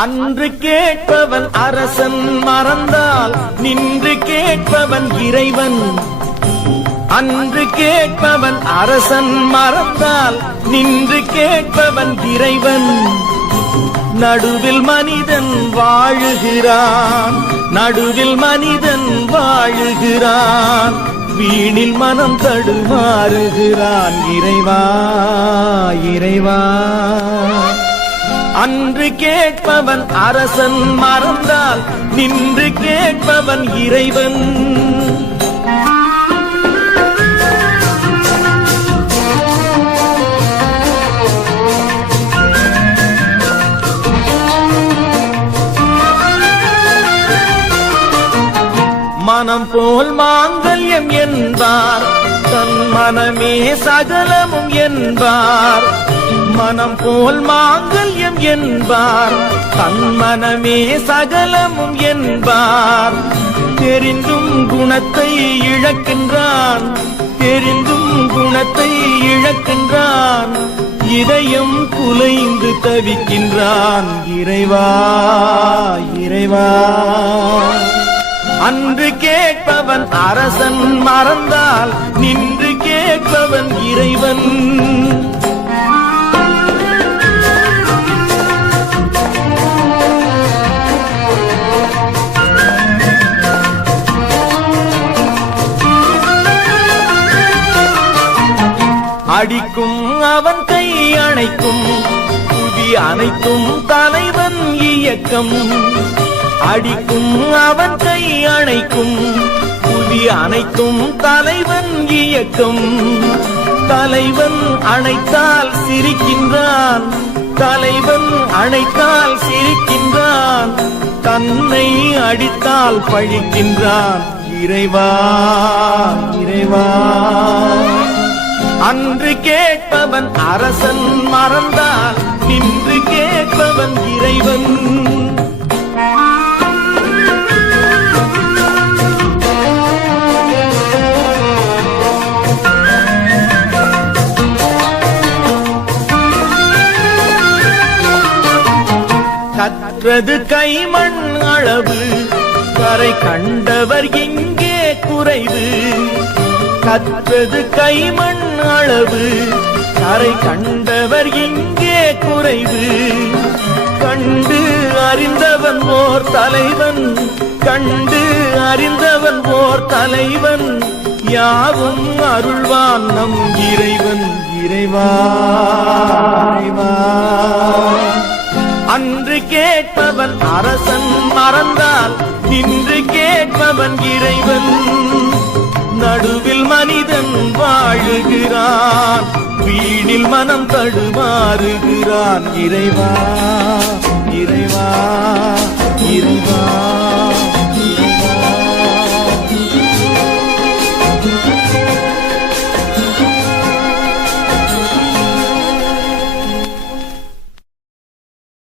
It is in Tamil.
அன்று கேட்பவன் அரசன் மறந்தால் நின்று கேட்பவன் இறைவன். அன்று கேட்பவன் அரசன் மறந்தால் நின்று கேட்பவன் இறைவன். நடுவில் மனிதன் வாழுகிறான், நடுவில் மனிதன் வாழுகிறான், வீணில் மனம் தடுமாறுகிறான். இறைவா இறைவா. அன்று கேட்பவன் அரசன் மறந்தால் நின்று கேட்பவன் இறைவன். மனம் போல் மாங்கல்யம் என்பார், தன் மனமே சகலமும் என்பார். மனம் போல் மாங்கல்யம் என்பார், தன் மனமே சகலமும் என்பார். தெரிந்தும் குணத்தை இழக்கின்றான், தெரிந்தும் குணத்தை இழக்கின்றான். இதயம் குலைந்து தவிக்கின்றான். இறைவா இறைவா. அன்று கேட்பவன் அரசன் மறந்தால் நின்று கேட்பவன் இறைவன். அடிக்கும் அவன் கை அணைக்கும், புவி அனைத்தும் தலைவன் இயக்கம். அடிக்கும் அவன் கை அணைக்கும், புவி அனைத்தும் தலைவன் இயக்கம். தலைவன் அணைத்தால் சிரிக்கின்றான், தலைவன் அணைத்தால் சிரிக்கின்றான். தன்னை அடித்தால் பழிக்கின்றான். இறைவா இறைவா. அன்று கேட்பவன் அரசன் மறந்தால் நின்று கேட்பவன் இறைவன். கற்றது கைமண் அளவு, கரை கண்டவர் எங்கே குறைவு. கற்றது கைமண் அளவு, கரை கண்டவர் எங்கே குறைவு. கண்டு அறிந்தவன் ஓர் தலைவன், கண்டு அறிந்தவன் ஓர் தலைவன். யாவும் அருள்வான் நம் இறைவன். இறைவா இறைவா. அன்று கேட்பவன் அரசன் மறந்தால் நின்று கேட்பவன் இறைவன். நடுவில் மனிதன் வாழுகிறான், வீணில் மனம் தடுமாறுகிறான். இறைவா இறைவா இறைவா.